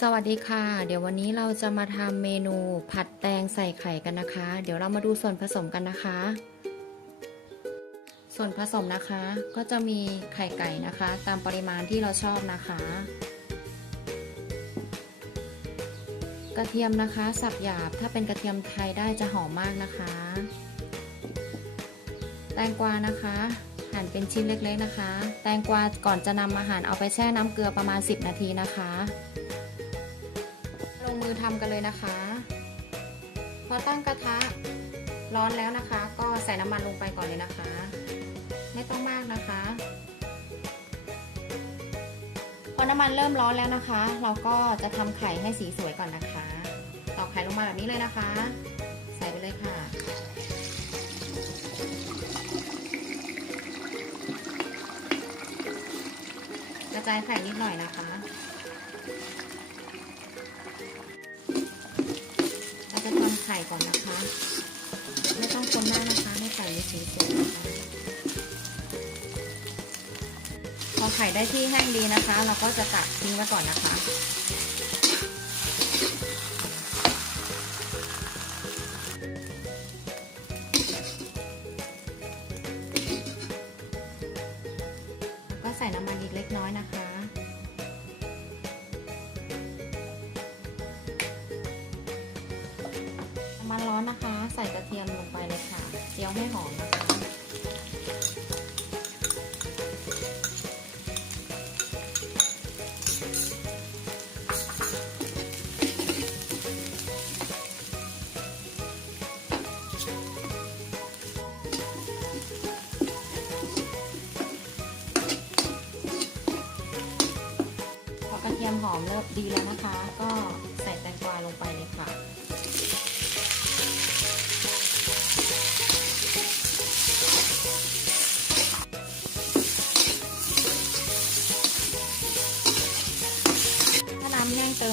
สวัสดีค่ะ เดี๋ยววันนี้เราจะมาทำเมนูผัดแตงใส่ไข่กันนะคะ เดี๋ยวเรามาดูส่วนผสมกันนะคะ ส่วนผสมนะคะก็จะมีไข่ไก่นะคะ ตามปริมาณที่เราชอบนะคะ กระเทียมนะคะสับหยาบถ้าเป็นกระเทียมไทยได้จะหอมมากนะคะ แตงกวานะคะหั่นเป็นชิ้นเล็กๆนะคะ แตงกวาก่อนจะนำมาหั่นเอาไปแช่น้ำเกลือประมาณ 10 นาทีนะคะ ทำกันเลยนะคะ พอตั้งกระทะร้อนแล้วนะคะ ก็ใส่น้ำมันลงไปก่อนเลยนะคะ ไม่ต้องมากนะคะ พอน้ำมันเริ่มร้อนแล้วนะคะ เราก็จะทำไข่ให้สีสวยก่อนนะคะตอกไข่ลงมาแบบนี้เลยนะคะ ใส่ไปเลยค่ะกระจายไข่นิดหน่อยนะคะ ไข่ก่อนนะคะ ไม่ต้องคนมากนะคะ ให้ไข่มีสีสวยนะคะพอไข่ได้ที่แห้งดีนะคะ เราก็จะตักทิ้งไว้ก่อนนะคะ ร้อนนะคะ ใส่กระเทียมลงไปเลยค่ะเจียวให้หอมนะคะพอกระเทียมหอมเริ่มดีแล้วนะคะ ก็ใส่แตงกวาลงไปเลยค่ะ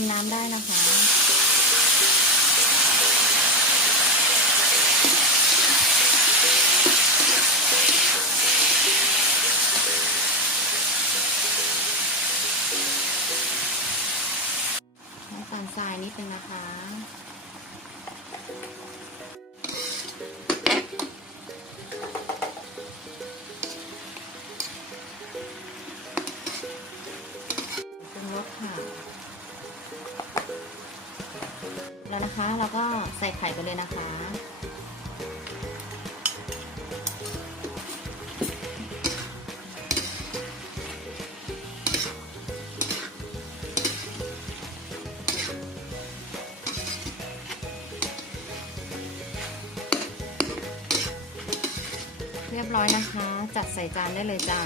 มน้ำได้นะคะให้ฟันทรายนิดนึงนะคะ แล้วนะคะเราก็ใส่ไข่ไปเลยนะคะ เรียบร้อยนะคะ จัดใส่จานได้เลยจ้า